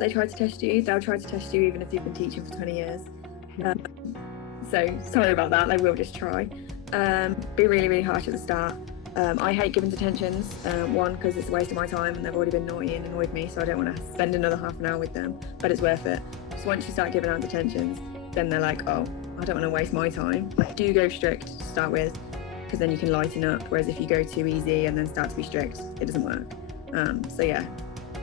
they try to test you. They'll try to test you even if you've been teaching for 20 years. So sorry about that, they will just try. Be really, really harsh at the start. I hate giving detentions, one, because it's a waste of my time and they've already been naughty and annoyed me, so I don't want to spend another half an hour with them, but it's worth it. So once you start giving out detentions, then they're like, oh, I don't want to waste my time. Like, do go strict to start with, because then you can lighten up, whereas if you go too easy and then start to be strict, it doesn't work. So yeah,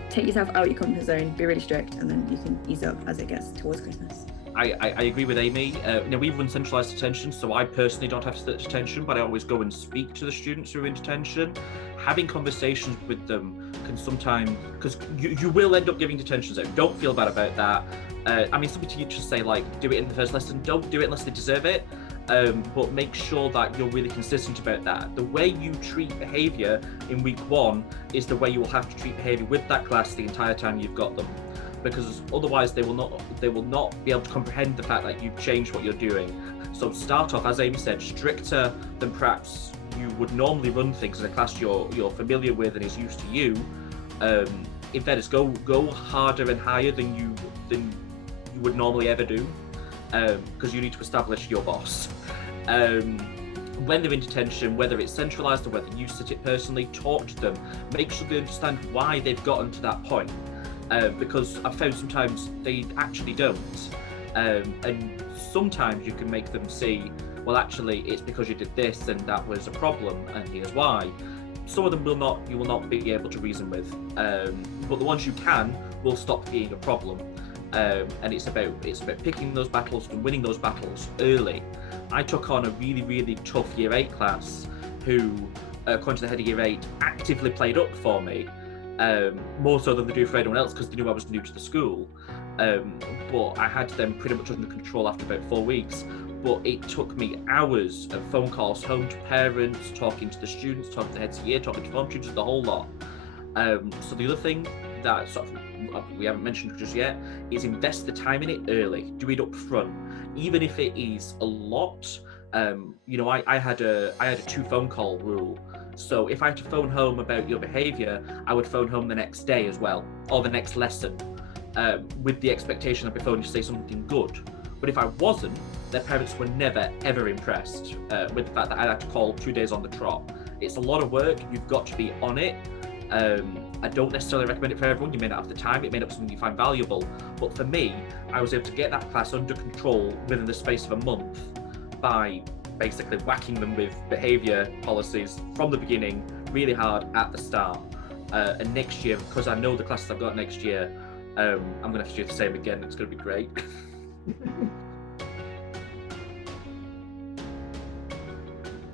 take yourself out of your comfort zone, be really strict, and then you can ease up as it gets towards Christmas. I agree with Amy. We run centralised detention, so I personally don't have to sit detention, but I always go and speak to the students who are in detention. Having conversations with them can sometimes, because you will end up giving detentions out. Don't feel bad about that. Some teachers say, like, do it in the first lesson. Don't do it unless they deserve it. But make sure that you're really consistent about that. The way you treat behaviour in week 1 is the way you will have to treat behaviour with that class the entire time you've got them. Because otherwise they will not be able to comprehend the fact that you've changed what you're doing. So start off, as Amy said, stricter than perhaps you would normally run things in a class you're familiar with and is used to you. In fairness, go harder and higher than you would normally ever do, because you need to establish your boss. When they're in detention, whether it's centralised or whether you sit it personally, talk to them. Make sure they understand why they've gotten to that point. Because I've found sometimes they actually don't, and sometimes you can make them see, well, actually it's because you did this and that was a problem and here's why. Some of them you will not be able to reason with, but the ones you can will stop being a problem. And it's about picking those battles and winning those battles early. I took on a really, really tough Year 8 class who, according to the head of Year 8, actively played up for me. More so than they do for anyone else, because they knew I was new to the school. But I had them pretty much under control after about 4 weeks. But it took me hours of phone calls home to parents, talking to the students, talking to the heads of year, talking to form tutors, the whole lot. So the other thing that sort of we haven't mentioned just yet is invest the time in it early. Do it up front, even if it is a lot. I had a 2 phone call rule. So if I had to phone home about your behaviour, I would phone home the next day as well, or the next lesson, with the expectation I'd be phoning to say something good. But if I wasn't, their parents were never, ever impressed with the fact that I had to call 2 days on the trot. It's a lot of work, you've got to be on it. I don't necessarily recommend it for everyone. You may not have the time, it may not be something you find valuable. But for me, I was able to get that class under control within the space of a month by basically whacking them with behaviour policies from the beginning, really hard at the start. And next year, because I know the classes I've got next year, I'm going to have to do the same again. It's going to be great.